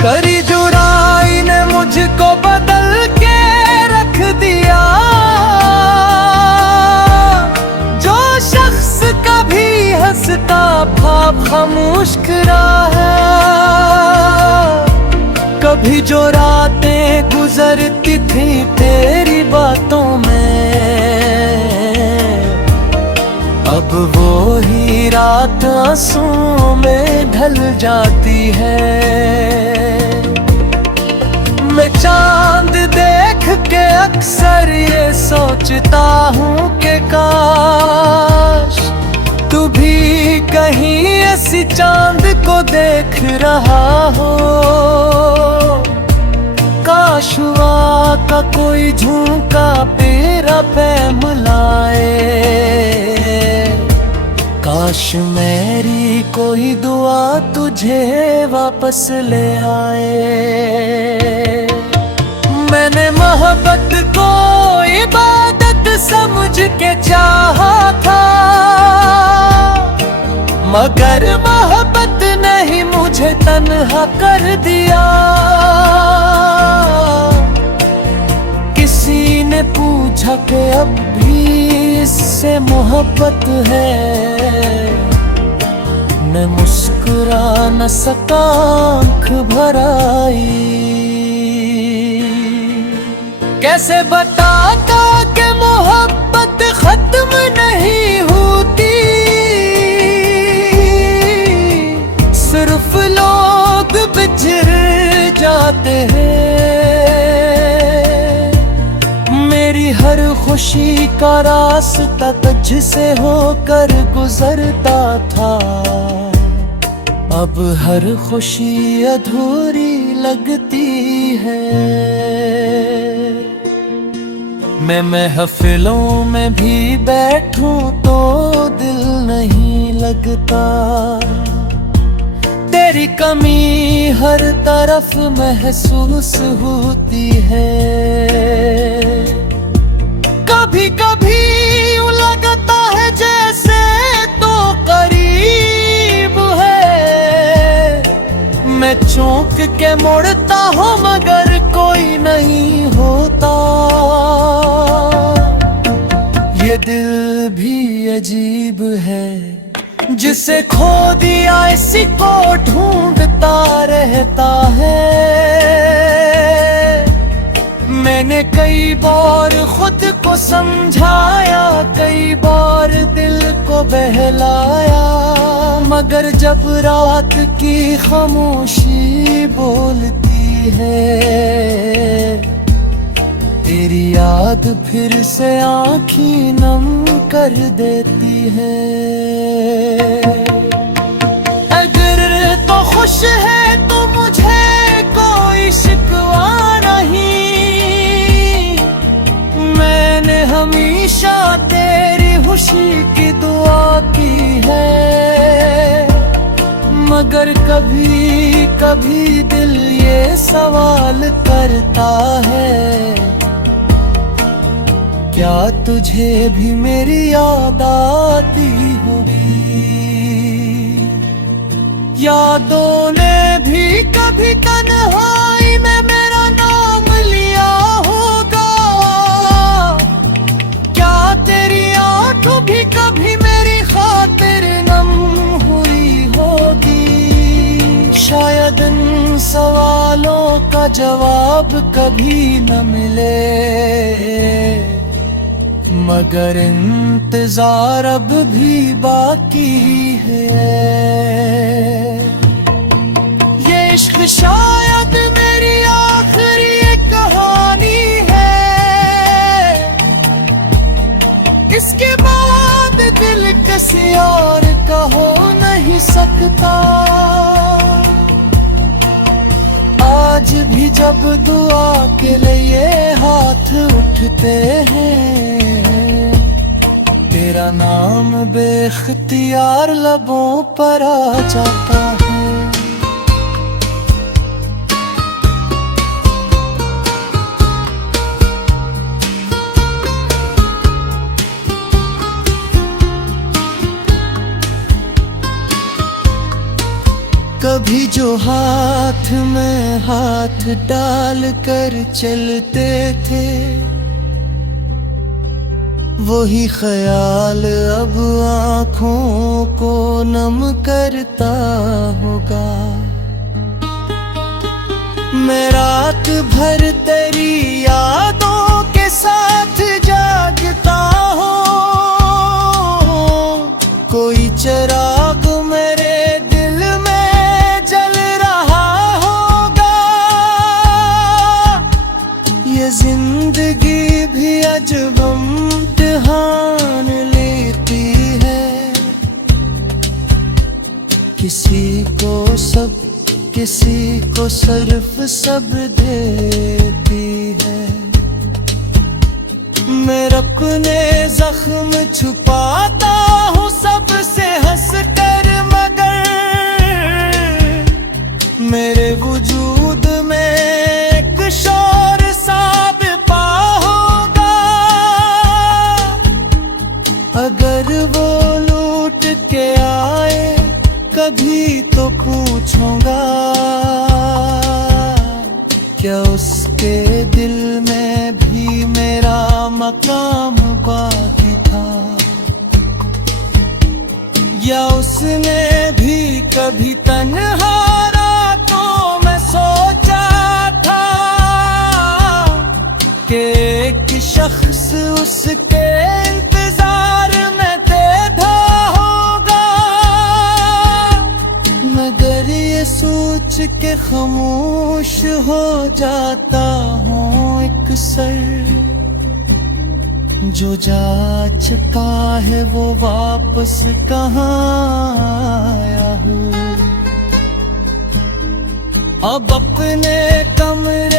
करी जुराई ने मुझको बदल के रख दिया। जो शख्स कभी हंसता था खामोश रहा है। कभी जो रातें गुजरती थी तेरी बातों में, अब वो ही रात आंसुओं में ढल जाती है। मैं चांद देख के अक्सर ये सोचता हूँ कि काश तू भी कहीं ऐसी चांद को देख रहा हो। काश हुआ का कोई झुमका तेरा पैम लाए। काश मेरी कोई दुआ तुझे वापस ले आए। मैंने मोहब्बत को इबादत समझ के चाहा था, मगर मोहब्बत ने ही मुझे तन्हा कर दिया। किसी ने पूछा कि अब भी इससे मोहब्बत है, मैं मुस्कुरा न सका, आँख भर आई। कैसे बताता कि मोहब्बत खत्म नहीं होती, सिर्फ लोग बिछड़ जाते हैं। मेरी हर खुशी का रास्ता तुझसे होकर गुजरता था, अब हर खुशी अधूरी लगती है। मैं महफिलों में भी बैठूं तो दिल नहीं लगता। तेरी कमी हर तरफ महसूस होती है। कभी कभी यूं लगता है जैसे तो करीब है। मैं चौंक के मुड़ता हूँ मगर कोई नहीं होता। ये दिल भी अजीब है, जिसे खो दिया इसी को ढूंढता रहता है। मैंने कई बार खुद को समझाया, कई बार दिल को बहलाया, मगर जब रात की खामोशी बोलती है, तेरी याद फिर से आँखें नम कर देती है। अगर तो खुश है तो मुझे कोई शिकवा नहीं। मैंने हमेशा तेरी खुशी की दुआ की है, मगर कभी कभी दिल ये सवाल करता है, क्या तुझे भी मेरी याद आती होगी। यादों ने भी कभी तन्हाई में मेरा नाम लिया होगा। क्या तेरी आंखों भी कभी मेरी खातिर नम हुई होगी। शायद इन सवालों का जवाब कभी न मिले, मगर इंतजार अब भी बाकी है। ये इश्क शायद मेरी आखिरी कहानी है। इसके बाद दिल किसी और का हो नहीं सकता। आज भी जब दुआ के लिए हाथ उठते हैं, तेरा नाम बेख्तियार लबों पर आ जाता है। कभी जो हाथ में में हाथ डाल कर चलते थे, वही ख्याल अब आँखों को नम करता होगा। मैं रात भर तेरी यादों के साथ जागता हूँ, कोई चिराग मेरे दिल में जल रहा होगा। ये जिंदगी भी अजब इम्तिहान लेती है, किसी को सब किसी को सिर्फ सब देती है। मैं अपने जख्म छुपाता हूँ सबसे हंस कर, मगर मेरे वजूद में एक शोर सा बेपा होगा। अगर वो लूट के आए कभी तो पूछूंगा, क्या उसके दिल में भी मेरा मकाम बाकी था, या उसने भी कभी तन्हा रातों में सोचा था कि एक शख्स उसके इंतजार में बैठा होगा। मगर ये सोच के खामोश हो जाता हूँ एक सर, जो जा चुका है वो वापस कहाँ आया हूँ। अब अपने कमरे